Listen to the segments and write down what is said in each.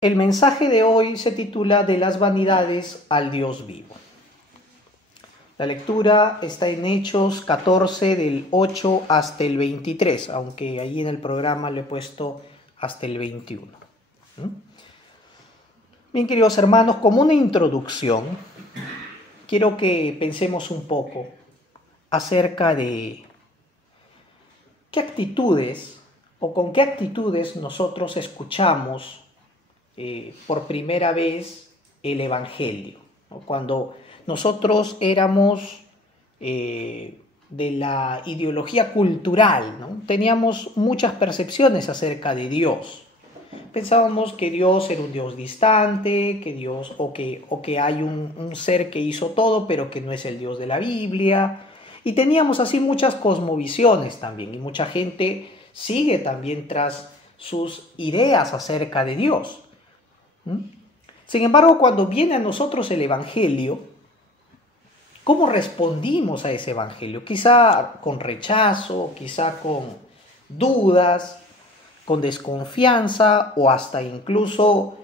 El mensaje de hoy se titula De las vanidades al Dios vivo. La lectura está en Hechos 14 del 8 hasta el 23, aunque ahí en el programa lo he puesto hasta el 21. Bien, queridos hermanos, como una introducción, quiero que pensemos un poco acerca de qué actitudes o con qué actitudes nosotros escuchamos por primera vez el Evangelio, ¿no? Cuando nosotros éramos de la ideología cultural, ¿no? Teníamos muchas percepciones acerca de Dios. Pensábamos que Dios era un Dios distante, que Dios o que hay un ser que hizo todo, pero que no es el Dios de la Biblia. Y teníamos así muchas cosmovisiones también, y mucha gente sigue también tras sus ideas acerca de Dios. Sin embargo, cuando viene a nosotros el Evangelio, ¿cómo respondimos a ese Evangelio? Quizá con rechazo, quizá con dudas, con desconfianza o hasta incluso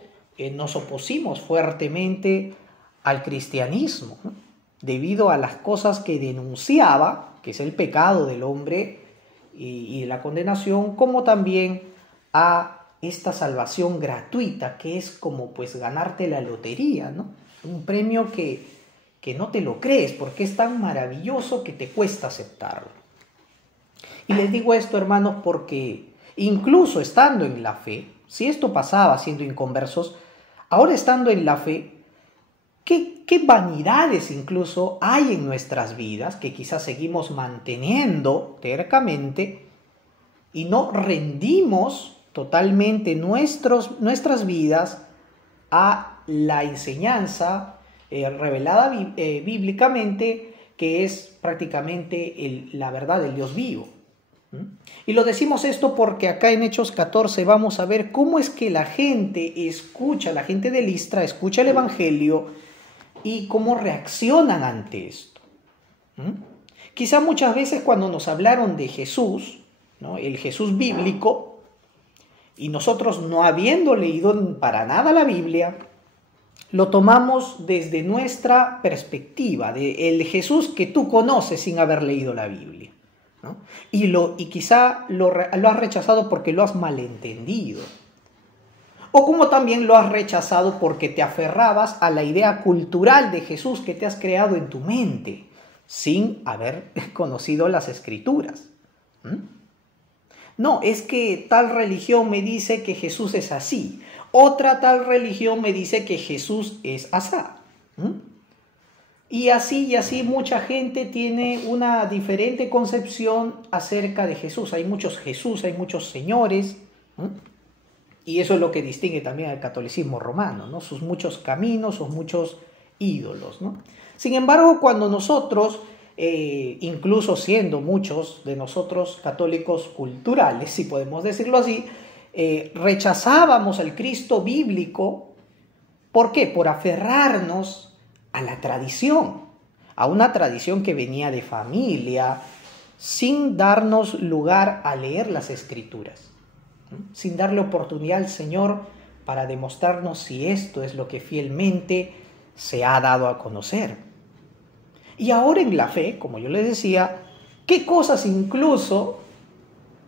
nos opusimos fuertemente al cristianismo, ¿no? Debido a las cosas que denunciaba, que es el pecado del hombre y de la condenación, como también a esta salvación gratuita, que es como pues ganarte la lotería, ¿no? Un premio que no te lo crees, porque es tan maravilloso que te cuesta aceptarlo. Y les digo esto, hermanos, porque incluso estando en la fe, si esto pasaba siendo inconversos, ahora estando en la fe, ¿qué vanidades incluso hay en nuestras vidas que quizás seguimos manteniendo tercamente y no rendimos totalmente nuestras vidas a la enseñanza revelada bíblicamente, que es prácticamente la verdad del Dios vivo? Y lo decimos esto porque acá en Hechos 14 vamos a ver cómo es que la gente escucha, la gente de Listra escucha el Evangelio y cómo reaccionan ante esto. Quizá muchas veces cuando nos hablaron de Jesús, ¿no? El Jesús bíblico, y nosotros no habiendo leído para nada la Biblia, lo tomamos desde nuestra perspectiva, del Jesús que tú conoces sin haber leído la Biblia, ¿no? Y quizá lo has rechazado porque lo has malentendido. O como también lo has rechazado porque te aferrabas a la idea cultural de Jesús que te has creado en tu mente, sin haber conocido las Escrituras. No, es que tal religión me dice que Jesús es así. Otra tal religión me dice que Jesús es asá. Y así mucha gente tiene una diferente concepción acerca de Jesús. Hay muchos Jesús, hay muchos señores. Y eso es lo que distingue también al catolicismo romano, ¿no? Sus muchos caminos, sus muchos ídolos, ¿no? Sin embargo, cuando nosotros, incluso siendo muchos de nosotros católicos culturales, si podemos decirlo así, rechazábamos al Cristo bíblico. ¿Por qué? Por aferrarnos a la tradición, a una tradición que venía de familia, sin darnos lugar a leer las Escrituras, sin darle oportunidad al Señor para demostrarnos si esto es lo que fielmente se ha dado a conocer. Y ahora en la fe, como yo les decía, ¿qué cosas incluso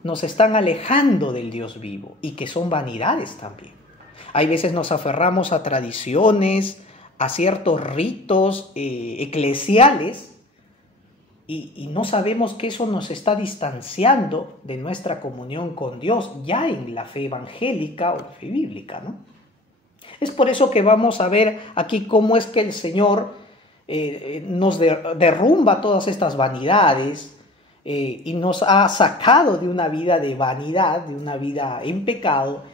nos están alejando del Dios vivo y que son vanidades también? Hay veces nos aferramos a tradiciones, a ciertos ritos eclesiales y no sabemos que eso nos está distanciando de nuestra comunión con Dios ya en la fe evangélica o la fe bíblica, ¿no? Es por eso que vamos a ver aquí cómo es que el Señor nos derrumba todas estas vanidades y nos ha sacado de una vida de vanidad, de una vida en pecado,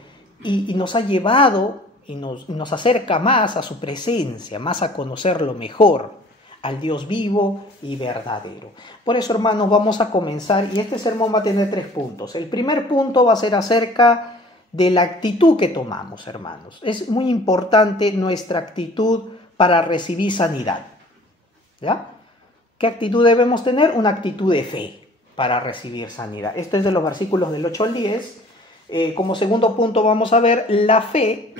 y nos ha llevado y nos acerca más a su presencia, más a conocerlo mejor, al Dios vivo y verdadero. Por eso, hermanos, vamos a comenzar, y este sermón va a tener 3 puntos. El primer punto va a ser acerca de la actitud que tomamos, hermanos. Es muy importante nuestra actitud para recibir sanidad. ¿Ya? ¿Qué actitud debemos tener? Una actitud de fe para recibir sanidad. Este es de los versículos del 8 al 10. Como segundo punto vamos a ver la fe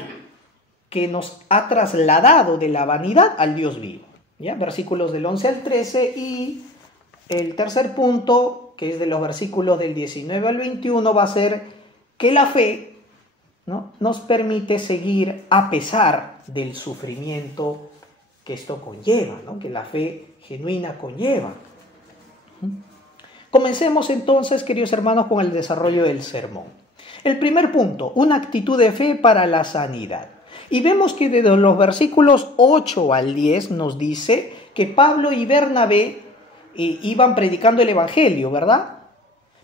que nos ha trasladado de la vanidad al Dios vivo. ¿Ya? Versículos del 11 al 13, y el tercer punto, que es de los versículos del 19 al 21, va a ser que la fe, ¿no?, nos permite seguir a pesar del sufrimiento que esto conlleva, ¿no?, que la fe genuina conlleva. Comencemos entonces, queridos hermanos, con el desarrollo del sermón. El primer punto, una actitud de fe para la sanidad. Y vemos que desde los versículos 8 al 10 nos dice que Pablo y Bernabé iban predicando el evangelio, ¿verdad?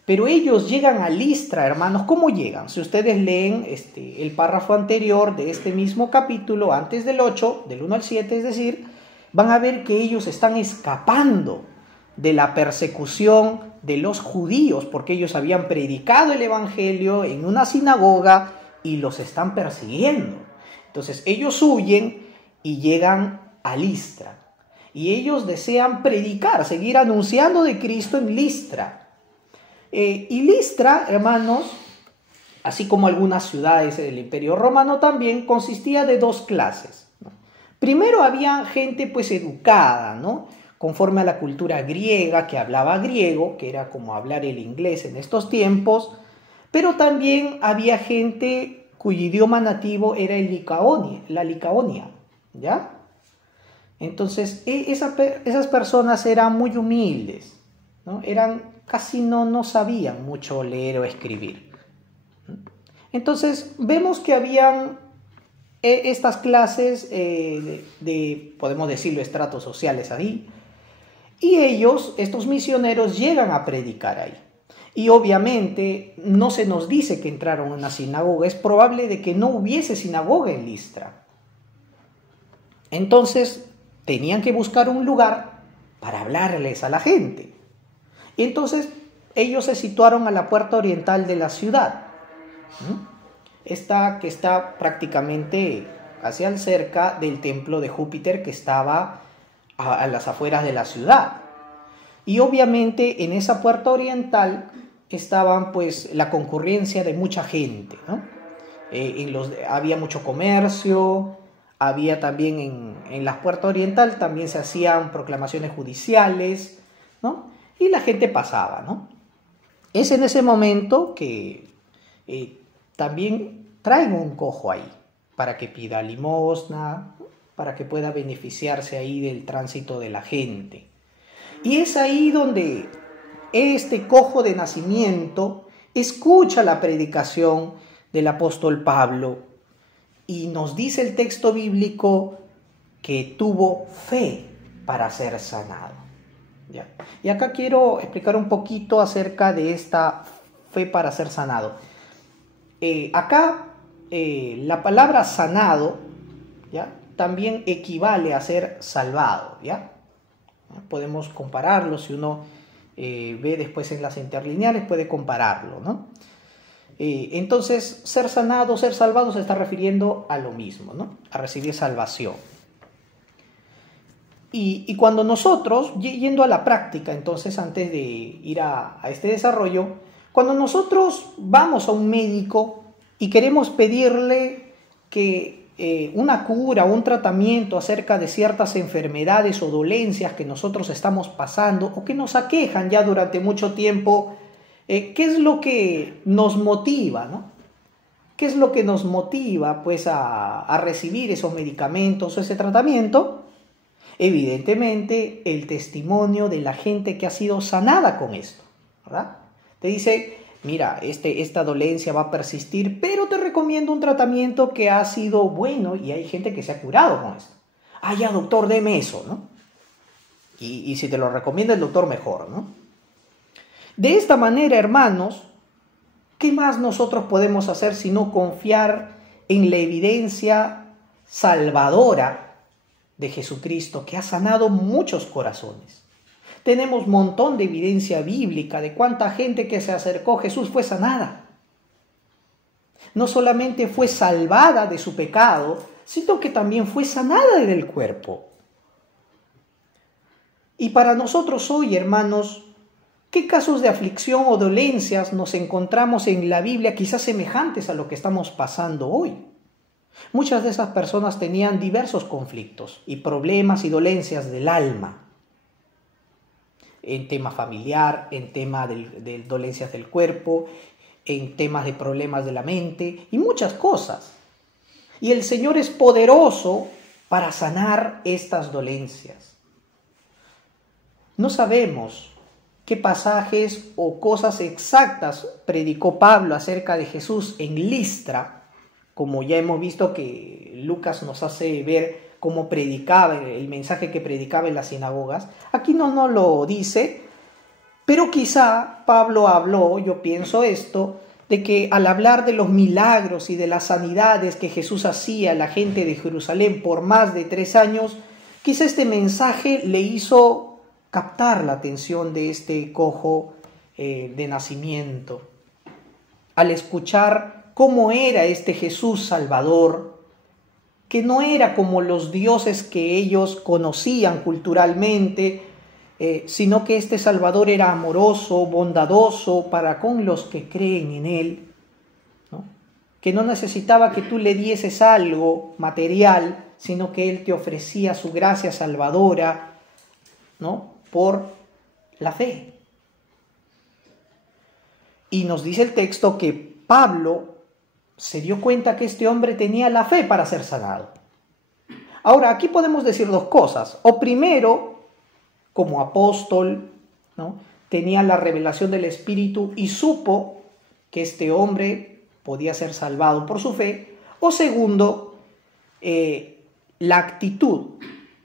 Pero ellos llegan a Listra, hermanos. ¿Cómo llegan? Si ustedes leen el párrafo anterior de este mismo capítulo, antes del 8, del 1 al 7, es decir, van a ver que ellos están escapando de la persecución de los judíos, porque ellos habían predicado el evangelio en una sinagoga y los están persiguiendo. Entonces ellos huyen y llegan a Listra. Y ellos desean predicar, seguir anunciando de Cristo en Listra. Y Listra, hermanos, así como algunas ciudades del Imperio Romano también, consistía de dos clases, ¿no? Primero había gente pues educada, ¿no?, conforme a la cultura griega, que hablaba griego, que era como hablar el inglés en estos tiempos, pero también había gente cuyo idioma nativo era la Licaonia, ¿ya? Entonces, esas personas eran muy humildes, ¿no? Casi no sabían mucho leer o escribir. Entonces, vemos que habían estas clases podemos decirlo, estratos sociales ahí, y ellos, estos misioneros, llegan a predicar ahí. Y obviamente no se nos dice que entraron a una sinagoga, es probable de que no hubiese sinagoga en Listra. Entonces tenían que buscar un lugar para hablarles a la gente. Y entonces ellos se situaron a la puerta oriental de la ciudad, esta que está prácticamente hacia cerca del templo de Júpiter, que estaba a las afueras de la ciudad. Y obviamente en esa puerta oriental estaban pues la concurrencia de mucha gente, ¿no? Había mucho comercio, había también en la puerta oriental también se hacían proclamaciones judiciales, ¿no? Y la gente pasaba, ¿no? Es en ese momento que también traigo un cojo ahí para que pida limosna, para que pueda beneficiarse ahí del tránsito de la gente. Y es ahí donde este cojo de nacimiento escucha la predicación del apóstol Pablo y nos dice el texto bíblico que tuvo fe para ser sanado. ¿Ya? Y acá quiero explicar un poquito acerca de esta fe para ser sanado. La palabra sanado, ¿ya?, también equivale a ser salvado, ¿ya? Podemos compararlo, si uno ve después en las interlineales puede compararlo, ¿no? Entonces, ser sanado, ser salvado se está refiriendo a lo mismo, ¿no?, a recibir salvación. Y cuando nosotros, yendo a la práctica, entonces antes de ir a este desarrollo, cuando nosotros vamos a un médico y queremos pedirle que una cura o un tratamiento acerca de ciertas enfermedades o dolencias que nosotros estamos pasando o que nos aquejan ya durante mucho tiempo, ¿qué es lo que nos motiva, ¿no? ¿Qué es lo que nos motiva pues a recibir esos medicamentos o ese tratamiento? Evidentemente el testimonio de la gente que ha sido sanada con esto, ¿verdad? Te dice, mira, esta dolencia va a persistir, pero te recomiendo un tratamiento que ha sido bueno y hay gente que se ha curado con esto. Ah, ya, doctor, deme eso, ¿no? Y si te lo recomienda el doctor, mejor, ¿no? De esta manera, hermanos, ¿qué más nosotros podemos hacer sino confiar en la evidencia salvadora de Jesucristo, que ha sanado muchos corazones? Tenemos un montón de evidencia bíblica de cuánta gente que se acercó a Jesús fue sanada. No solamente fue salvada de su pecado, sino que también fue sanada del cuerpo. Y para nosotros hoy, hermanos, ¿qué casos de aflicción o dolencias nos encontramos en la Biblia quizás semejantes a lo que estamos pasando hoy? Muchas de esas personas tenían diversos conflictos y problemas y dolencias del alma, en tema familiar, en tema de dolencias del cuerpo, en temas de problemas de la mente y muchas cosas. Y el Señor es poderoso para sanar estas dolencias. No sabemos qué pasajes o cosas exactas predicó Pablo acerca de Jesús en Listra, como ya hemos visto que Lucas nos hace ver cómo predicaba, el mensaje que predicaba en las sinagogas. Aquí no nos lo dice, pero quizá Pablo habló, yo pienso esto, de que al hablar de los milagros y de las sanidades que Jesús hacía a la gente de Jerusalén por más de 3 años, quizá este mensaje le hizo captar la atención de este cojo de nacimiento. Al escuchar cómo era este Jesús Salvador, que no era como los dioses que ellos conocían culturalmente, sino que este Salvador era amoroso, bondadoso para con los que creen en Él, ¿no? Que no necesitaba que tú le dieses algo material, sino que Él te ofrecía su gracia salvadora, ¿no? Por la fe. Y nos dice el texto que Pablo se dio cuenta que este hombre tenía la fe para ser sanado. Ahora, aquí podemos decir 2 cosas. O primero, como apóstol, ¿no?, tenía la revelación del Espíritu y supo que este hombre podía ser salvado por su fe. O segundo, la actitud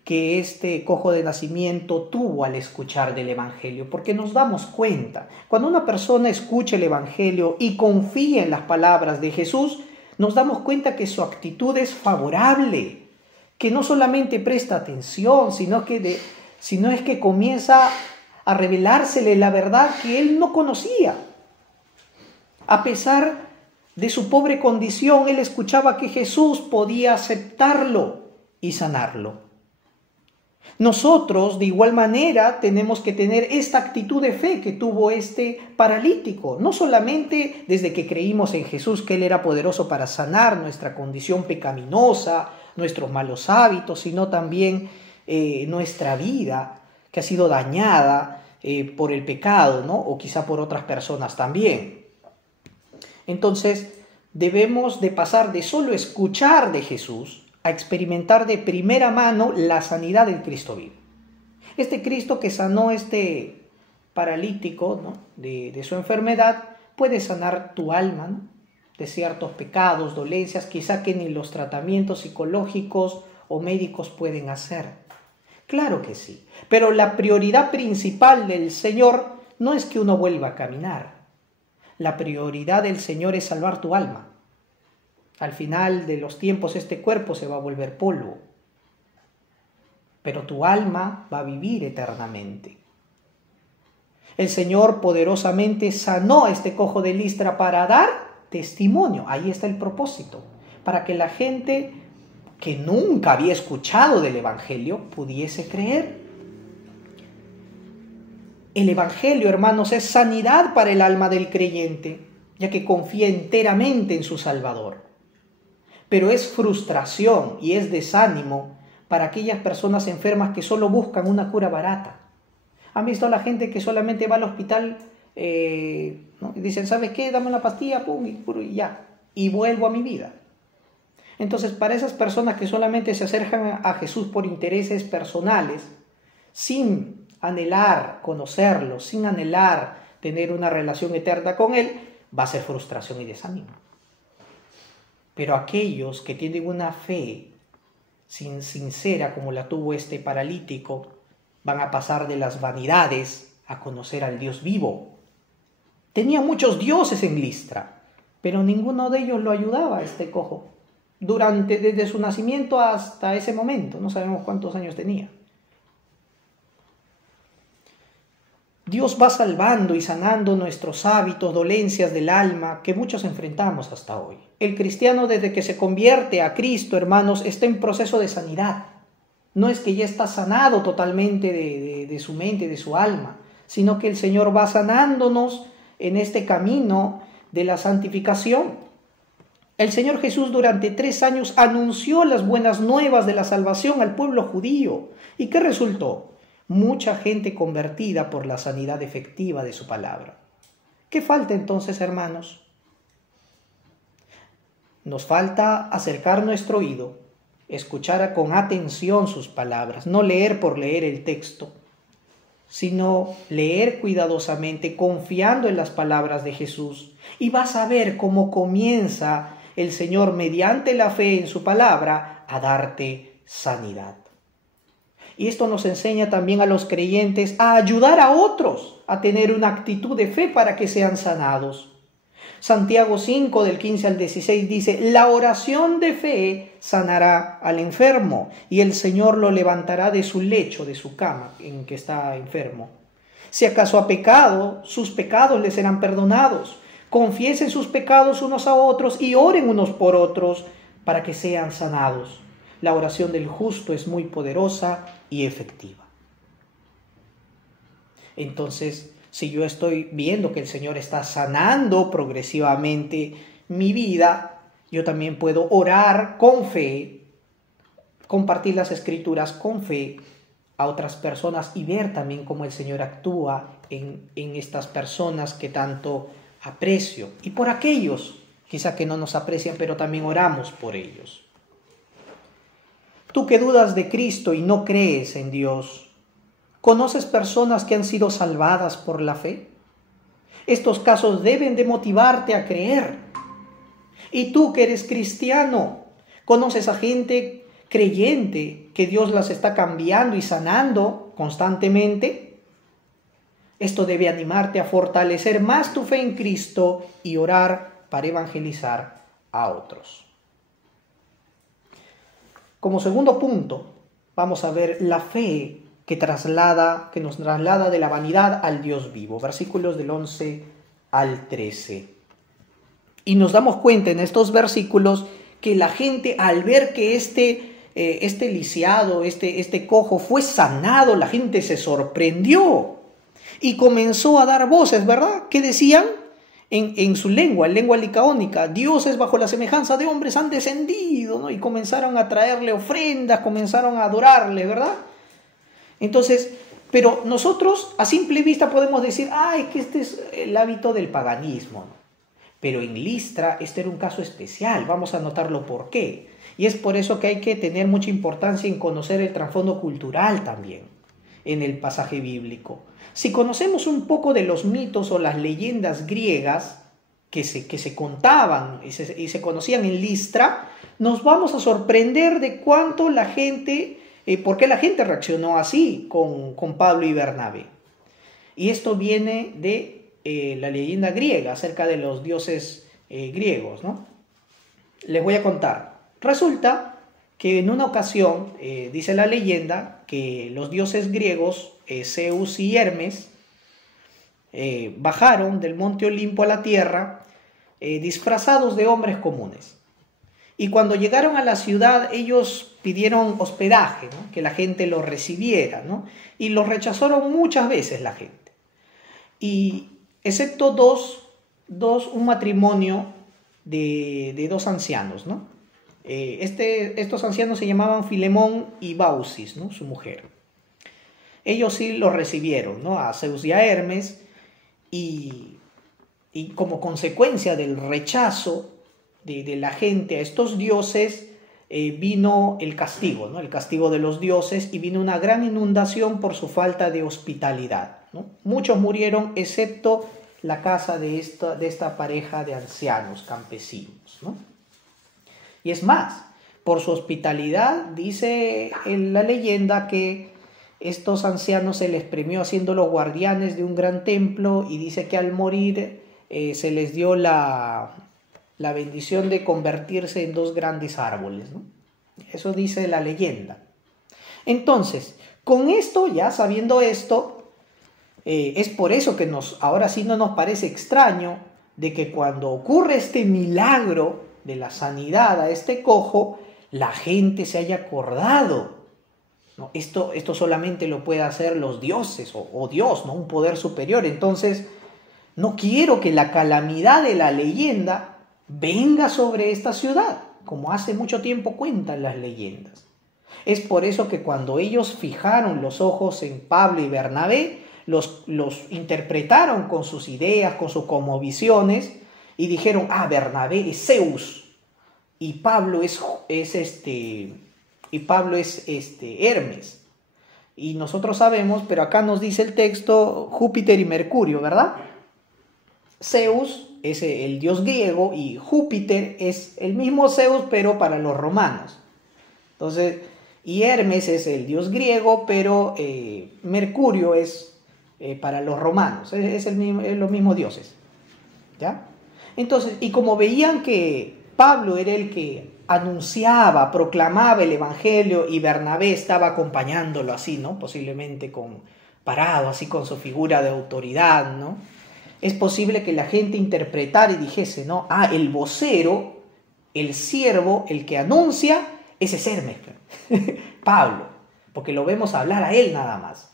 que este cojo de nacimiento tuvo al escuchar del Evangelio, porque nos damos cuenta, cuando una persona escucha el Evangelio y confía en las palabras de Jesús, nos damos cuenta que su actitud es favorable, que no solamente presta atención, sino es que comienza a revelársele la verdad que él no conocía. A pesar de su pobre condición, él escuchaba que Jesús podía aceptarlo y sanarlo. Nosotros, de igual manera, tenemos que tener esta actitud de fe que tuvo este paralítico, no solamente desde que creímos en Jesús, que Él era poderoso para sanar nuestra condición pecaminosa, nuestros malos hábitos, sino también nuestra vida, que ha sido dañada por el pecado, ¿no? O quizá por otras personas también. Entonces, debemos de pasar de solo escuchar de Jesús a experimentar de primera mano la sanidad del Cristo vivo. Este Cristo que sanó este paralítico, ¿no?, de su enfermedad, puede sanar tu alma, ¿no?, de ciertos pecados, dolencias, quizá que ni los tratamientos psicológicos o médicos pueden hacer. Claro que sí, pero la prioridad principal del Señor no es que uno vuelva a caminar. La prioridad del Señor es salvar tu alma. Al final de los tiempos este cuerpo se va a volver polvo, pero tu alma va a vivir eternamente. El Señor poderosamente sanó a este cojo de Listra para dar testimonio. Ahí está el propósito, para que la gente que nunca había escuchado del Evangelio pudiese creer. El Evangelio, hermanos, es sanidad para el alma del creyente, ya que confía enteramente en su Salvador. Pero es frustración y es desánimo para aquellas personas enfermas que solo buscan una cura barata. ¿Han visto a la gente que solamente va al hospital, ¿no?, y dicen, ¿sabes qué? Dame una pastilla, pum, y ya, y vuelvo a mi vida? Entonces, para esas personas que solamente se acercan a Jesús por intereses personales, sin anhelar conocerlo, sin anhelar tener una relación eterna con Él, va a ser frustración y desánimo. Pero aquellos que tienen una fe sincera como la tuvo este paralítico, van a pasar de las vanidades a conocer al Dios vivo. Tenía muchos dioses en Listra, pero ninguno de ellos lo ayudaba a este cojo. Desde su nacimiento hasta ese momento, no sabemos cuántos años tenía. Dios va salvando y sanando nuestros hábitos, dolencias del alma que muchos enfrentamos hasta hoy. El cristiano, desde que se convierte a Cristo, hermanos, está en proceso de sanidad. No es que ya está sanado totalmente de su mente, de su alma, sino que el Señor va sanándonos en este camino de la santificación. El Señor Jesús durante 3 años anunció las buenas nuevas de la salvación al pueblo judío. ¿Y qué resultó? Mucha gente convertida por la sanidad efectiva de su palabra. ¿Qué falta entonces, hermanos? Nos falta acercar nuestro oído, escuchar con atención sus palabras, no leer por leer el texto, sino leer cuidadosamente, confiando en las palabras de Jesús. Y vas a ver cómo comienza el Señor, mediante la fe en su palabra, a darte sanidad. Y esto nos enseña también a los creyentes a ayudar a otros a tener una actitud de fe para que sean sanados. Santiago 5, del 15 al 16 dice: la oración de fe sanará al enfermo y el Señor lo levantará de su lecho, de su cama en que está enfermo. Si acaso ha pecado, sus pecados le serán perdonados. Confiesen sus pecados unos a otros y oren unos por otros para que sean sanados. La oración del justo es muy poderosa y efectiva. Entonces, si yo estoy viendo que el Señor está sanando progresivamente mi vida, yo también puedo orar con fe, compartir las Escrituras con fe a otras personas y ver también cómo el Señor actúa en estas personas que tanto aprecio. Y por aquellos, quizá que no nos aprecian, pero también oramos por ellos. Tú que dudas de Cristo y no crees en Dios, ¿conoces personas que han sido salvadas por la fe? Estos casos deben de motivarte a creer. Y tú que eres cristiano, ¿conoces a gente creyente que Dios las está cambiando y sanando constantemente? Esto debe animarte a fortalecer más tu fe en Cristo y orar para evangelizar a otros. Como segundo punto, vamos a ver la fe que nos traslada de la vanidad al Dios vivo. Versículos del 11 al 13. Y nos damos cuenta en estos versículos que la gente, al ver que este lisiado, este cojo fue sanado, la gente se sorprendió y comenzó a dar voces, ¿verdad? ¿Qué decían? En su lengua, en lengua licaónica: dioses bajo la semejanza de hombres han descendido, ¿no? Y comenzaron a traerle ofrendas, comenzaron a adorarle, ¿verdad? Entonces, pero nosotros a simple vista podemos decir: es que este es el hábito del paganismo, ¿no? Pero en Listra este era un caso especial, vamos a notarlo por qué. Y es por eso que hay que tener mucha importancia en conocer el trasfondo cultural también en el pasaje bíblico. Si conocemos un poco de los mitos o las leyendas griegas que se contaban y se conocían en Listra, nos vamos a sorprender de cuánto la gente, por qué la gente reaccionó así con Pablo y Bernabé. Y esto viene de la leyenda griega acerca de los dioses griegos, ¿no? Les voy a contar. Resulta que en una ocasión, dice la leyenda, que los dioses griegos, Zeus y Hermes, bajaron del monte Olimpo a la tierra disfrazados de hombres comunes. Y cuando llegaron a la ciudad, ellos pidieron hospedaje, ¿no? Que la gente los recibiera, ¿no? Y los rechazaron muchas veces la gente. Y excepto un matrimonio de dos ancianos, ¿no? Estos ancianos se llamaban Filemón y Baucis, ¿no? Su mujer. Ellos sí los recibieron, ¿no? A Zeus y a Hermes, y como consecuencia del rechazo de la gente a estos dioses, vino el castigo, ¿no? El castigo de los dioses, y vino una gran inundación por su falta de hospitalidad, ¿no? Muchos murieron, excepto la casa de esta pareja de ancianos campesinos, ¿no? Y es más, por su hospitalidad, dice en la leyenda que estos ancianos se les premió haciéndolos guardianes de un gran templo, y dice que al morir se les dio la bendición de convertirse en 2 grandes árboles, ¿no? Eso dice la leyenda. Entonces, con esto, ya sabiendo esto, es por eso que ahora sí no nos parece extraño de que cuando ocurre este milagro de la sanidad a este cojo, la gente se haya acordado, ¿no? Esto solamente lo puede hacer los dioses o Dios, ¿no? Un poder superior. Entonces, no quiero que la calamidad de la leyenda venga sobre esta ciudad, como hace mucho tiempo cuentan las leyendas. Es por eso que cuando ellos fijaron los ojos en Pablo y Bernabé, los interpretaron con sus ideas, con sus cosmovisiones, y dijeron, Bernabé es Zeus, y Pablo es Hermes. Y nosotros sabemos, pero acá nos dice el texto, Júpiter y Mercurio, ¿verdad? Zeus es el dios griego y Júpiter es el mismo Zeus, pero para los romanos. Entonces, y Hermes es el dios griego, pero Mercurio es para los romanos, es los mismos dioses. ¿Ya? Entonces, y como veían que Pablo era el que anunciaba, proclamaba el evangelio y Bernabé estaba acompañándolo así, ¿no? Posiblemente parado así con su figura de autoridad, ¿no? Es posible que la gente interpretara y dijese, ¿no? El vocero, el siervo, el que anuncia, ese es Hermes, Pablo, porque lo vemos hablar a él nada más.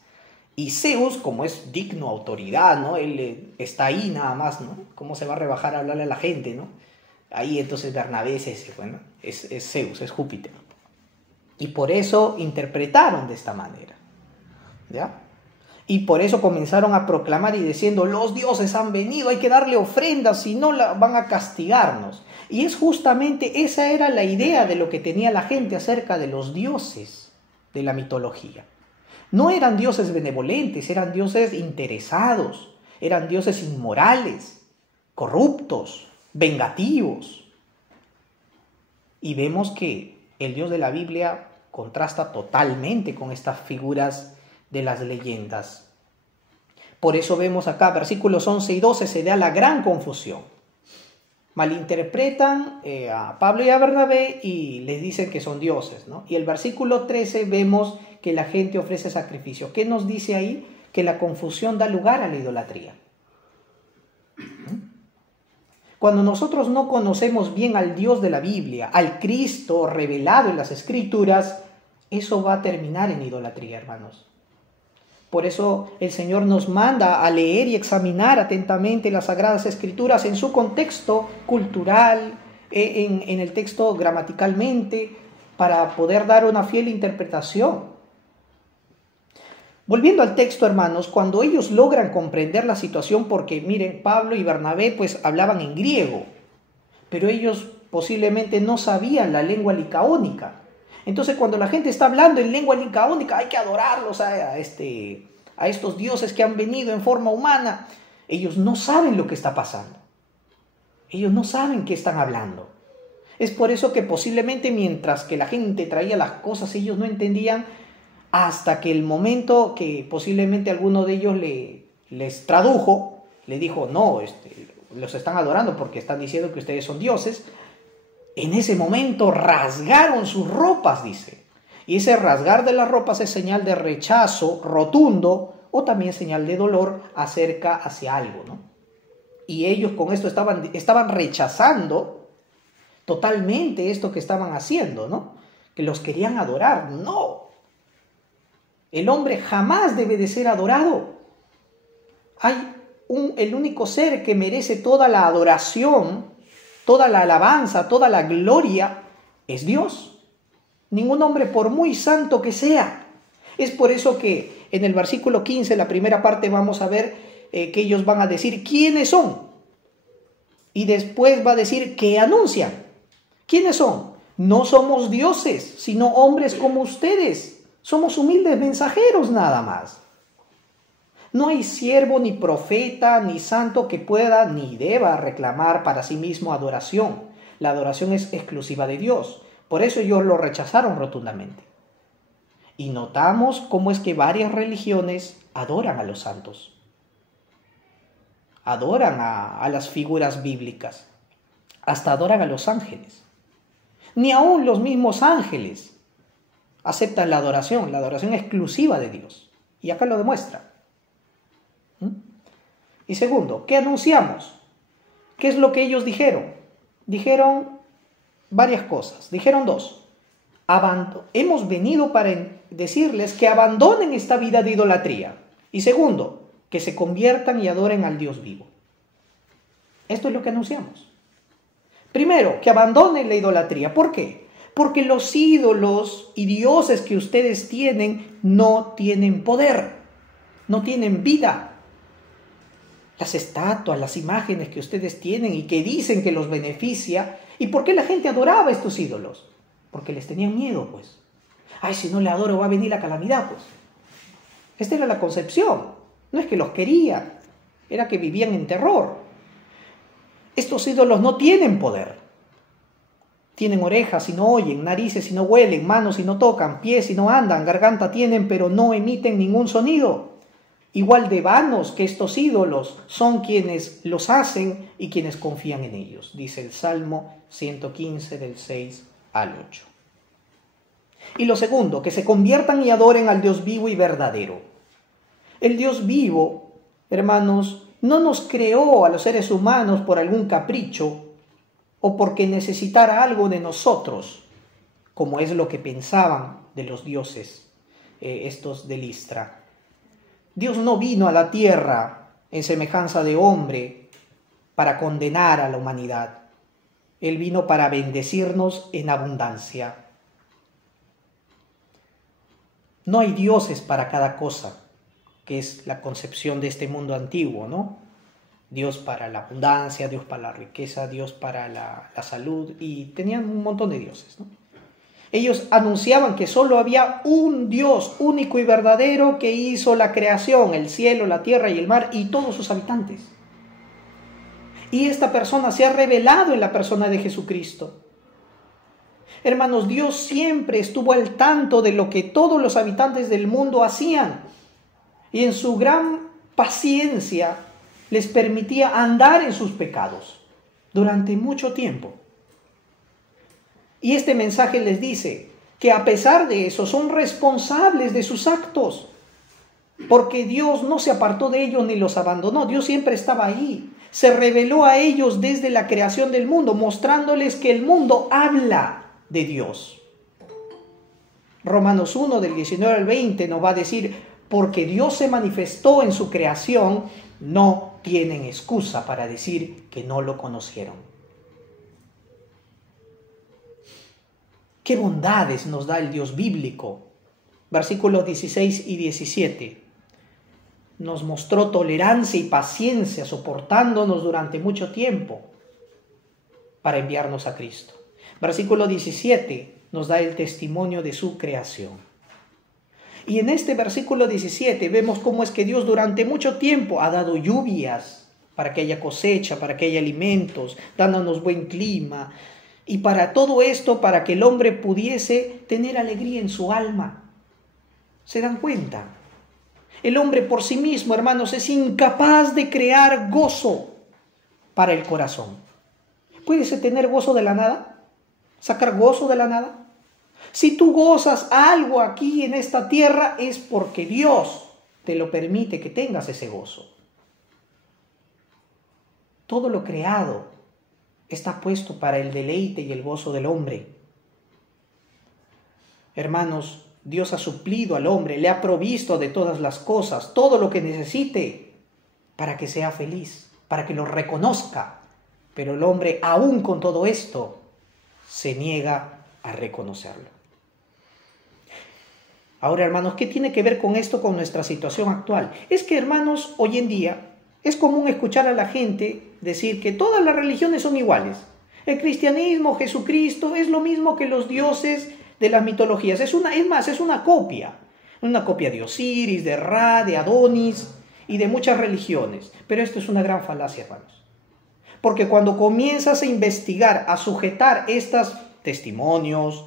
Y Zeus, como es digno autoridad, ¿no? Él está ahí nada más, ¿no? ¿Cómo se va a rebajar a hablarle a la gente, ¿no? Ahí entonces Bernabé es ese, bueno, es Zeus, es Júpiter. Y por eso interpretaron de esta manera, ¿ya? Y por eso comenzaron a proclamar y diciendo, los dioses han venido, hay que darle ofrendas, si no van a castigarnos. Y es justamente esa era la idea de lo que tenía la gente acerca de los dioses de la mitología. No eran dioses benevolentes, eran dioses interesados, eran dioses inmorales, corruptos, vengativos. Y vemos que el Dios de la Biblia contrasta totalmente con estas figuras de las leyendas. Por eso vemos acá, versículos 11 y 12, se da la gran confusión. Malinterpretan a Pablo y a Bernabé y les dicen que son dioses, ¿no? Y el versículo 13 vemos que la gente ofrece sacrificios. ¿Qué nos dice ahí? Que la confusión da lugar a la idolatría. Cuando nosotros no conocemos bien al Dios de la Biblia, al Cristo revelado en las Escrituras, eso va a terminar en idolatría, hermanos. Por eso el Señor nos manda a leer y examinar atentamente las Sagradas Escrituras en su contexto cultural, en el texto gramaticalmente, para poder dar una fiel interpretación. Volviendo al texto, hermanos, cuando ellos logran comprender la situación, porque miren, Pablo y Bernabé pues hablaban en griego, pero ellos posiblemente no sabían la lengua licaónica. Entonces cuando la gente está hablando en lengua licaónica, hay que adorarlos a estos dioses que han venido en forma humana. Ellos no saben lo que está pasando. Ellos no saben qué están hablando. Es por eso que posiblemente mientras que la gente traía las cosas, ellos no entendían, hasta que el momento que posiblemente alguno de ellos les tradujo, le dijo, no, los están adorando porque están diciendo que ustedes son dioses. En ese momento rasgaron sus ropas, dice. Y ese rasgar de las ropas es señal de rechazo rotundo o también señal de dolor hacia algo, ¿no? Y ellos con esto estaban rechazando totalmente esto que estaban haciendo, ¿no? Que los querían adorar. No. El hombre jamás debe de ser adorado. El único ser que merece toda la adoración, toda la alabanza, toda la gloria, es Dios. Ningún hombre, por muy santo que sea. Es por eso que en el versículo 15, la primera parte, vamos a ver que ellos van a decir quiénes son. Y después va a decir qué anuncian. ¿Quiénes son? No somos dioses, sino hombres como ustedes. Somos humildes mensajeros nada más. No hay siervo, ni profeta, ni santo que pueda ni deba reclamar para sí mismo adoración. La adoración es exclusiva de Dios. Por eso ellos lo rechazaron rotundamente. Y notamos cómo es que varias religiones adoran a los santos. Adoran a las figuras bíblicas. Hasta adoran a los ángeles. Ni aún los mismos ángeles aceptan la adoración exclusiva de Dios. Y acá lo demuestra. Y segundo, ¿qué anunciamos? ¿Qué es lo que ellos dijeron? Dijeron varias cosas. Dijeron dos. Hemos venido para decirles que abandonen esta vida de idolatría. Y segundo, que se conviertan y adoren al Dios vivo. Esto es lo que anunciamos. Primero, que abandonen la idolatría. ¿Por qué? Porque los ídolos y dioses que ustedes tienen no tienen poder, no tienen vida. Las estatuas, las imágenes que ustedes tienen y que dicen que los beneficia. ¿Y por qué la gente adoraba a estos ídolos? Porque les tenían miedo, pues. Ay, si no le adoro va a venir la calamidad, pues. Esta era la concepción. No es que los querían, era que vivían en terror. Estos ídolos no tienen poder. Tienen orejas y no oyen, narices y no huelen, manos y no tocan, pies y no andan, garganta tienen pero no emiten ningún sonido. Igual de vanos que estos ídolos son quienes los hacen y quienes confían en ellos, dice el Salmo 115 del 6 al 8. Y lo segundo, que se conviertan y adoren al Dios vivo y verdadero. El Dios vivo, hermanos, no nos creó a los seres humanos por algún capricho o porque necesitara algo de nosotros, como es lo que pensaban de los dioses estos de Listra. Dios no vino a la tierra en semejanza de hombre para condenar a la humanidad. Él vino para bendecirnos en abundancia. No hay dioses para cada cosa, que es la concepción de este mundo antiguo, ¿no? Dios para la abundancia, Dios para la riqueza, Dios para la salud, y tenían un montón de dioses, ¿no? Ellos anunciaban que solo había un Dios único y verdadero que hizo la creación, el cielo, la tierra y el mar y todos sus habitantes. Y esta persona se ha revelado en la persona de Jesucristo. Hermanos, Dios siempre estuvo al tanto de lo que todos los habitantes del mundo hacían. Y en su gran paciencia les permitía andar en sus pecados durante mucho tiempo. Y este mensaje les dice que a pesar de eso son responsables de sus actos, porque Dios no se apartó de ellos ni los abandonó. Dios siempre estaba ahí. Se reveló a ellos desde la creación del mundo, mostrándoles que el mundo habla de Dios. Romanos 1 del 19 al 20 nos va a decir, porque Dios se manifestó en su creación, no tienen excusa para decir que no lo conocieron. ¿Qué bondades nos da el Dios bíblico? Versículos 16 y 17. Nos mostró tolerancia y paciencia, soportándonos durante mucho tiempo para enviarnos a Cristo. Versículo 17 nos da el testimonio de su creación. Y en este versículo 17 vemos cómo es que Dios durante mucho tiempo ha dado lluvias para que haya cosecha, para que haya alimentos, dándonos buen clima. Y para todo esto, para que el hombre pudiese tener alegría en su alma. ¿Se dan cuenta? El hombre por sí mismo, hermanos, es incapaz de crear gozo para el corazón. ¿Puedes tener gozo de la nada? ¿Sacar gozo de la nada? Si tú gozas algo aquí en esta tierra, es porque Dios te lo permite que tengas ese gozo. Todo lo creado está puesto para el deleite y el gozo del hombre. Hermanos, Dios ha suplido al hombre, le ha provisto de todas las cosas, todo lo que necesite para que sea feliz, para que lo reconozca. Pero el hombre, aún con todo esto, se niega a reconocerlo. Ahora, hermanos, ¿qué tiene que ver con esto, con nuestra situación actual? Es que, hermanos, hoy en día es común escuchar a la gente decir que todas las religiones son iguales. El cristianismo, Jesucristo, es lo mismo que los dioses de las mitologías. Es una copia de Osiris, de Ra, de Adonis y de muchas religiones. Pero esto es una gran falacia, hermanos. Porque cuando comienzas a investigar, a sujetar estos testimonios,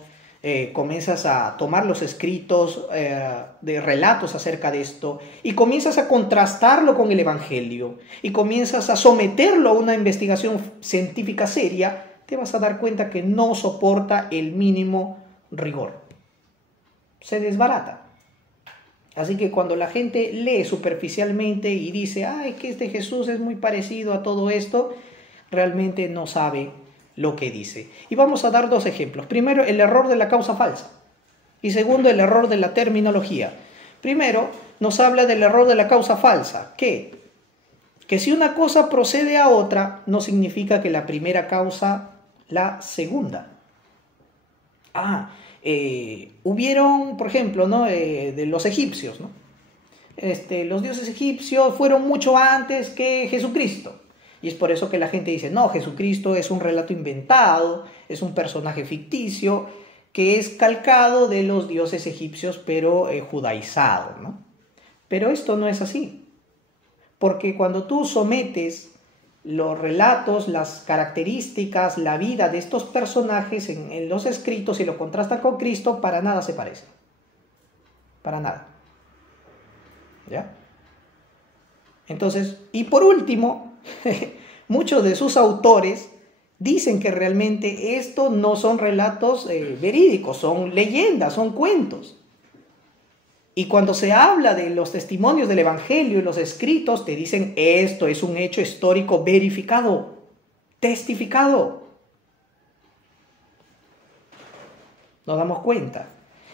comienzas a tomar los escritos de relatos acerca de esto y comienzas a contrastarlo con el Evangelio y comienzas a someterlo a una investigación científica seria, te vas a dar cuenta que no soporta el mínimo rigor. Se desbarata. Así que cuando la gente lee superficialmente y dice, ay, que este Jesús es muy parecido a todo esto, realmente no sabe lo que dice. Y vamos a dar dos ejemplos. Primero, el error de la causa falsa. Y segundo, el error de la terminología. Primero, nos habla del error de la causa falsa. ¿Qué? Que si una cosa procede a otra, no significa que la primera causa la segunda. Hubieron, por ejemplo, ¿no? De los egipcios, ¿no? Los dioses egipcios fueron mucho antes que Jesucristo. Y es por eso que la gente dice, no, Jesucristo es un relato inventado, es un personaje ficticio, que es calcado de los dioses egipcios, pero judaizado, ¿no? Pero esto no es así. Porque cuando tú sometes los relatos, las características, la vida de estos personajes en los escritos y lo contrastas con Cristo, para nada se parecen. Para nada. ¿Ya? Entonces, y por último, muchos de sus autores dicen que realmente esto no son relatos verídicos, son leyendas, son cuentos. Y cuando se habla de los testimonios del Evangelio y los escritos, te dicen esto es un hecho histórico verificado, testificado. Nos damos cuenta.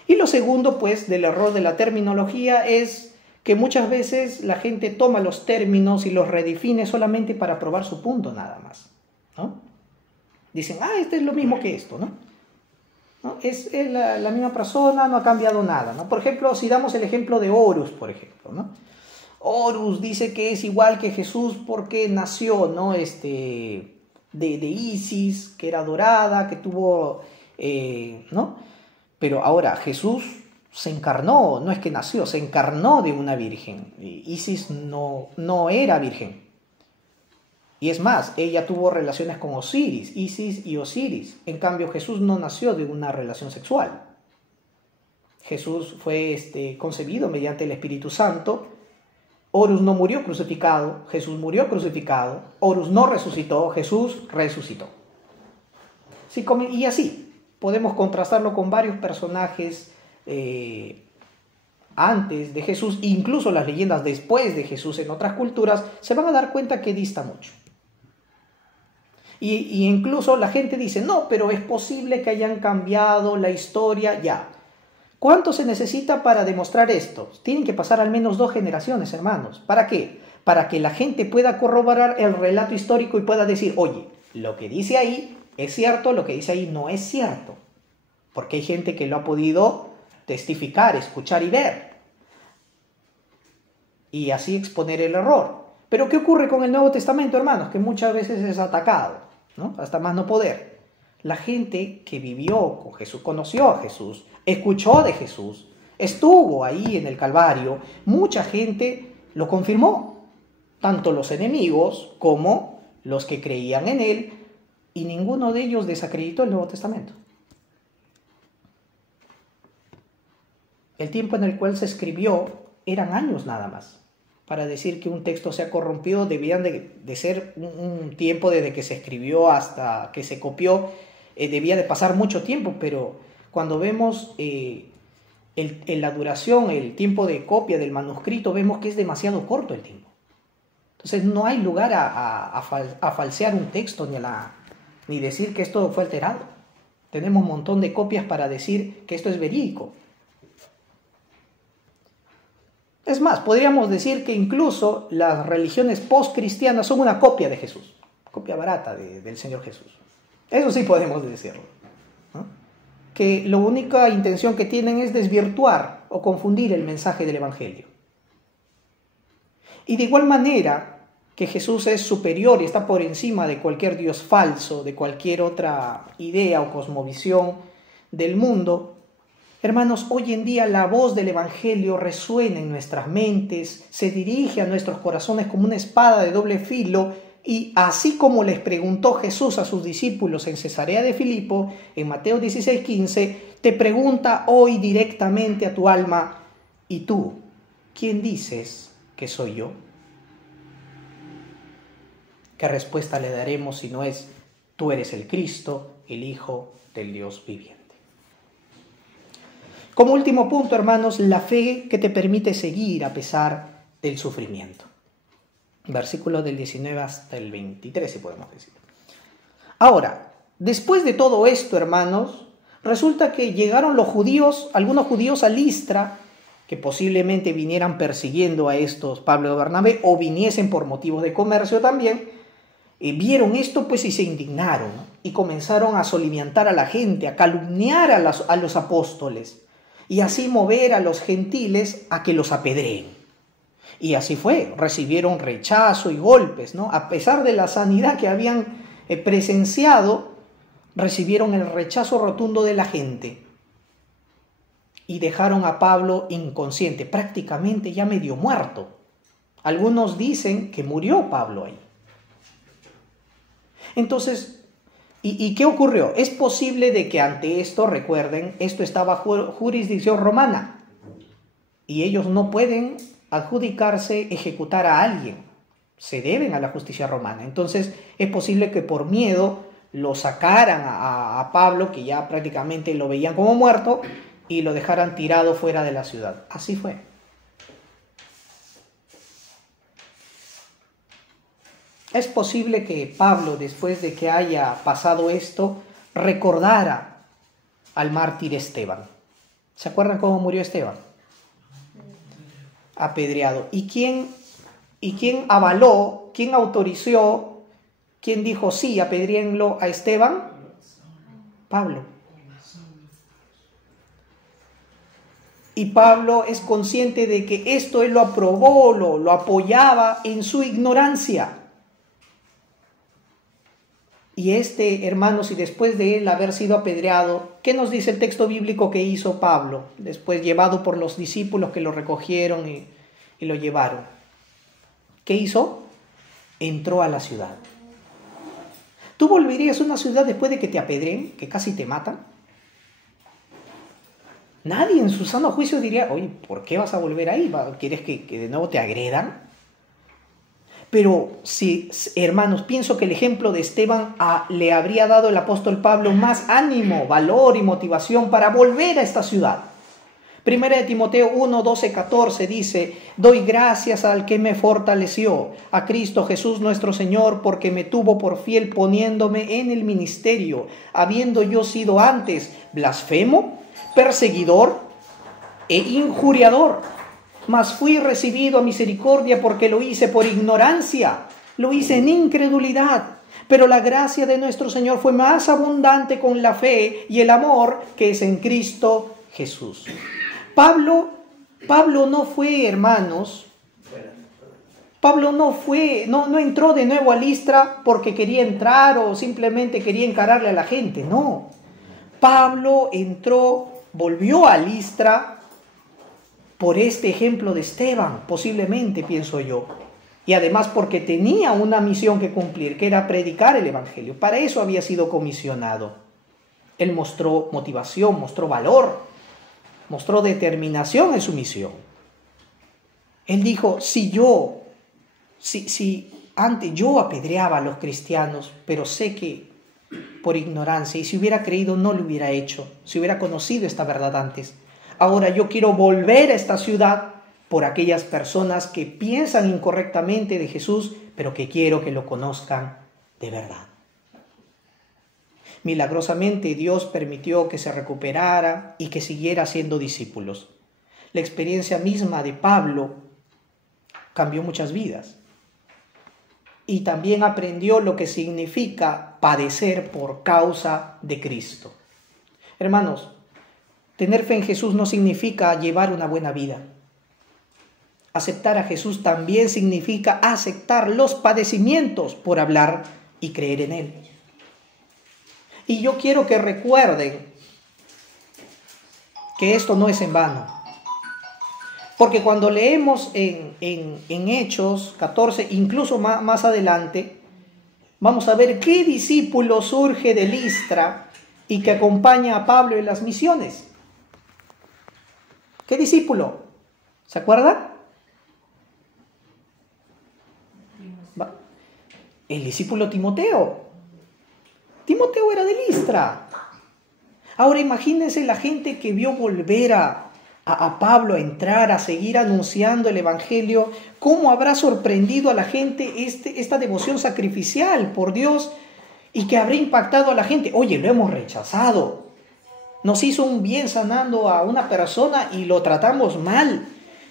Y lo segundo, pues, del error de la terminología es que muchas veces la gente toma los términos y los redefine solamente para probar su punto nada más, ¿no? Dicen, este es lo mismo que esto, ¿no? Es la misma persona, no ha cambiado nada, ¿no? Por ejemplo, si damos el ejemplo de Horus, por ejemplo, ¿no? Horus dice que es igual que Jesús porque nació, ¿no? De Isis, que era dorada, que tuvo, ¿no? Pero ahora Jesús se encarnó, no es que nació, se encarnó de una virgen. Isis no era virgen. Y es más, ella tuvo relaciones con Osiris, Isis y Osiris. En cambio, Jesús no nació de una relación sexual. Jesús fue concebido mediante el Espíritu Santo. Horus no murió crucificado, Jesús murió crucificado. Horus no resucitó, Jesús resucitó. Sí, y así, podemos contrastarlo con varios personajes antes de Jesús, incluso las leyendas después de Jesús en otras culturas, se van a dar cuenta que dista mucho. Y incluso la gente dice, no, pero es posible que hayan cambiado la historia ya. ¿Cuánto se necesita para demostrar esto? Tienen que pasar al menos 2 generaciones, hermanos. ¿Para qué? Para que la gente pueda corroborar el relato histórico y pueda decir, oye, lo que dice ahí es cierto, lo que dice ahí no es cierto. Porque hay gente que lo ha podido testificar, escuchar y ver. Y así exponer el error. Pero ¿qué ocurre con el Nuevo Testamento, hermanos? Que muchas veces es atacado, ¿no? Hasta más no poder. La gente que vivió con Jesús, conoció a Jesús, escuchó de Jesús, estuvo ahí en el Calvario, mucha gente lo confirmó. Tanto los enemigos como los que creían en él, y ninguno de ellos desacreditó el Nuevo Testamento. El tiempo en el cual se escribió eran años nada más. Para decir que un texto se ha corrompido, debían de ser un tiempo desde que se escribió hasta que se copió, debía de pasar mucho tiempo, pero cuando vemos la duración, el tiempo de copia del manuscrito, vemos que es demasiado corto el tiempo. Entonces no hay lugar a falsear un texto ni decir que esto fue alterado. Tenemos un montón de copias para decir que esto es verídico. Es más, podríamos decir que incluso las religiones post-cristianas son una copia de Jesús, copia barata del Señor Jesús. Eso sí podemos decirlo, ¿no? Que la única intención que tienen es desvirtuar o confundir el mensaje del Evangelio. Y de igual manera que Jesús es superior y está por encima de cualquier Dios falso, de cualquier otra idea o cosmovisión del mundo, hermanos, hoy en día la voz del Evangelio resuena en nuestras mentes, se dirige a nuestros corazones como una espada de doble filo, y así como les preguntó Jesús a sus discípulos en Cesarea de Filipo, en Mateo 16:15, te pregunta hoy directamente a tu alma, ¿y tú, quién dices que soy yo? ¿Qué respuesta le daremos si no es, tú eres el Cristo, el Hijo del Dios viviente? Como último punto, hermanos, la fe que te permite seguir a pesar del sufrimiento. Versículos del 19 hasta el 23, si podemos decir. Ahora, después de todo esto, hermanos, resulta que llegaron los judíos, algunos judíos a Listra, que posiblemente vinieran persiguiendo a estos Pablo y Bernabé, o viniesen por motivos de comercio también, vieron esto pues y se indignaron, ¿no? Y comenzaron a soliviantar a la gente, a calumniar a los apóstoles y así mover a los gentiles a que los apedreen. Y así fue, recibieron rechazo y golpes, ¿no? A pesar de la sanidad que habían presenciado, recibieron el rechazo rotundo de la gente y dejaron a Pablo inconsciente, prácticamente ya medio muerto. Algunos dicen que murió Pablo ahí. Entonces, ¿y qué ocurrió? Es posible de que ante esto, recuerden, esto está bajo jurisdicción romana y ellos no pueden adjudicarse ejecutar a alguien, se deben a la justicia romana. Entonces es posible que por miedo lo sacaran a Pablo, que ya prácticamente lo veían como muerto, y lo dejaran tirado fuera de la ciudad. Así fue. Es posible que Pablo, después de que haya pasado esto, recordara al mártir Esteban. ¿Se acuerdan cómo murió Esteban? Apedreado. ¿Y quién avaló, quién autorizó, quién dijo sí, apedréenlo a Esteban? Pablo. Y Pablo es consciente de que esto él lo aprobó, lo apoyaba en su ignorancia. Y hermanos, y después de él haber sido apedreado, ¿qué nos dice el texto bíblico que hizo Pablo? Después llevado por los discípulos que lo recogieron y lo llevaron. ¿Qué hizo? Entró a la ciudad. ¿Tú volverías a una ciudad después de que te apedreen, que casi te matan? Nadie en su sano juicio diría, oye, ¿por qué vas a volver ahí? ¿Quieres que de nuevo te agredan? Pero sí, hermanos, pienso que el ejemplo de Esteban le habría dado el apóstol Pablo más ánimo, valor y motivación para volver a esta ciudad. Primera de Timoteo 1, 12, 14 dice, doy gracias al que me fortaleció, a Cristo Jesús nuestro Señor, porque me tuvo por fiel poniéndome en el ministerio, habiendo yo sido antes blasfemo, perseguidor e injuriador. Mas fui recibido a misericordia porque lo hice por ignorancia, lo hice en incredulidad. Pero la gracia de nuestro Señor fue más abundante con la fe y el amor que es en Cristo Jesús. Pablo no fue, hermanos, Pablo no entró de nuevo a Listra porque quería entrar o simplemente quería encararle a la gente, no. Pablo volvió a Listra por este ejemplo de Esteban, posiblemente, pienso yo. Y además porque tenía una misión que cumplir, que era predicar el Evangelio. Para eso había sido comisionado. Él mostró motivación, mostró valor, mostró determinación en su misión. Él dijo, si antes yo apedreaba a los cristianos, pero sé que por ignorancia, y si hubiera creído no lo hubiera hecho, si hubiera conocido esta verdad antes. Ahora yo quiero volver a esta ciudad por aquellas personas que piensan incorrectamente de Jesús, pero que quiero que lo conozcan de verdad. Milagrosamente Dios permitió que se recuperara y que siguiera siendo discípulos. La experiencia misma de Pablo cambió muchas vidas. Y también aprendió lo que significa padecer por causa de Cristo. Hermanos, tener fe en Jesús no significa llevar una buena vida. Aceptar a Jesús también significa aceptar los padecimientos por hablar y creer en Él. Y yo quiero que recuerden que esto no es en vano. Porque cuando leemos en Hechos 14, incluso más adelante, vamos a ver qué discípulo surge de Listra y que acompaña a Pablo en las misiones. ¿Qué discípulo? ¿Se acuerdan? El discípulo Timoteo. Timoteo era de Listra. Ahora imagínense la gente que vio volver a Pablo a entrar, a seguir anunciando el Evangelio. ¿Cómo habrá sorprendido a la gente esta devoción sacrificial por Dios? Y que habrá impactado a la gente. Oye, lo hemos rechazado. Nos hizo un bien sanando a una persona y lo tratamos mal.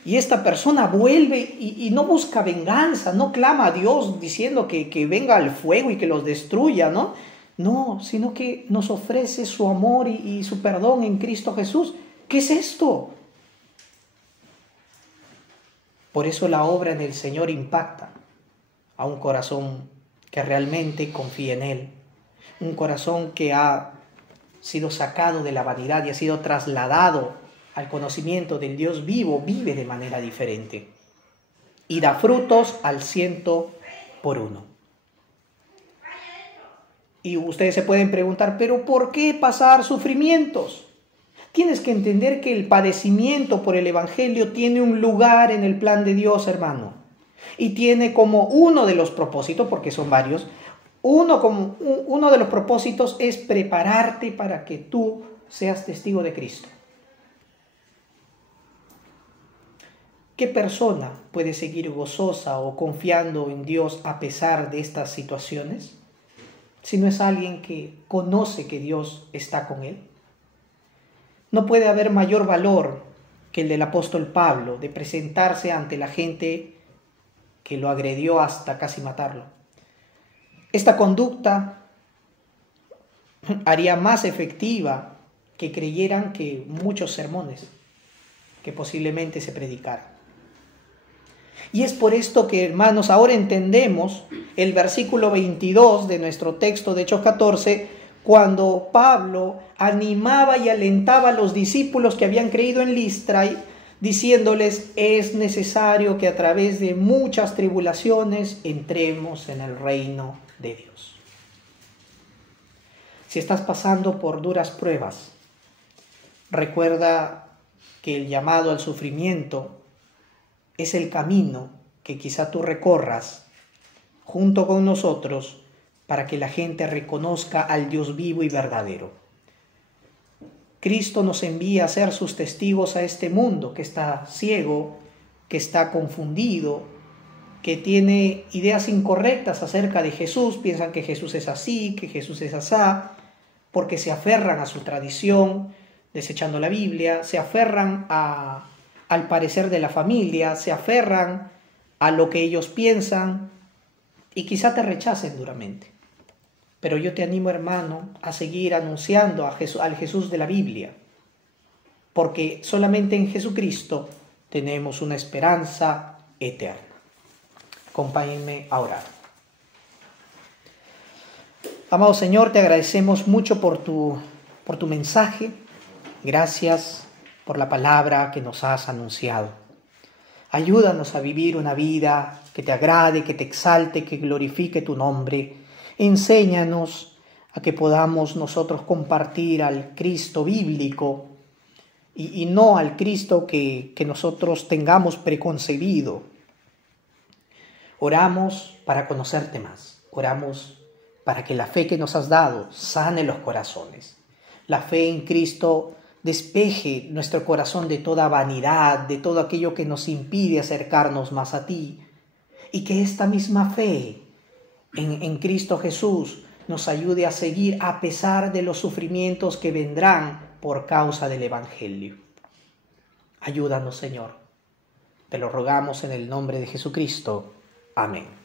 Y esta persona vuelve y no busca venganza, no clama a Dios diciendo que venga el fuego y que los destruya, ¿no? No, sino que nos ofrece su amor y su perdón en Cristo Jesús. ¿Qué es esto? Por eso la obra en el Señor impacta a un corazón que realmente confía en Él. Un corazón que ha sido sacado de la vanidad y ha sido trasladado al conocimiento del Dios vivo, vive de manera diferente y da frutos al 100%. Y ustedes se pueden preguntar, ¿pero por qué pasar sufrimientos? Tienes que entender que el padecimiento por el Evangelio tiene un lugar en el plan de Dios, hermano. Y tiene como uno de los propósitos, porque son varios, uno de los propósitos es prepararte para que tú seas testigo de Cristo. ¿Qué persona puede seguir gozosa o confiando en Dios a pesar de estas situaciones? Si no es alguien que conoce que Dios está con él. No puede haber mayor valor que el del apóstol Pablo, de presentarse ante la gente que lo agredió hasta casi matarlo. Esta conducta haría más efectiva que creyeran que muchos sermones que posiblemente se predicaran. Y es por esto que, hermanos, ahora entendemos el versículo 22 de nuestro texto de Hechos 14, cuando Pablo animaba y alentaba a los discípulos que habían creído en Listra, diciéndoles: es necesario que a través de muchas tribulaciones entremos en el reino de Dios. Si estás pasando por duras pruebas, recuerda que el llamado al sufrimiento es el camino que quizá tú recorras junto con nosotros para que la gente reconozca al Dios vivo y verdadero. Cristo nos envía a ser sus testigos a este mundo que está ciego, que está confundido, que tiene ideas incorrectas acerca de Jesús, piensan que Jesús es así, que Jesús es asá, porque se aferran a su tradición, desechando la Biblia, se aferran al parecer de la familia, se aferran a lo que ellos piensan y quizá te rechacen duramente. Pero yo te animo, hermano, a seguir anunciando al Jesús de la Biblia, porque solamente en Jesucristo tenemos una esperanza eterna. Acompáñenme a orar. Amado Señor, te agradecemos mucho por tu mensaje. Gracias por la palabra que nos has anunciado. Ayúdanos a vivir una vida que te agrade, que te exalte, que glorifique tu nombre. Enséñanos a que podamos nosotros compartir al Cristo bíblico y no al Cristo que nosotros tengamos preconcebido. Oramos para conocerte más. Oramos para que la fe que nos has dado sane los corazones. La fe en Cristo despeje nuestro corazón de toda vanidad, de todo aquello que nos impide acercarnos más a ti. Y que esta misma fe en Cristo Jesús nos ayude a seguir a pesar de los sufrimientos que vendrán por causa del Evangelio. Ayúdanos, Señor. Te lo rogamos en el nombre de Jesucristo. Amén.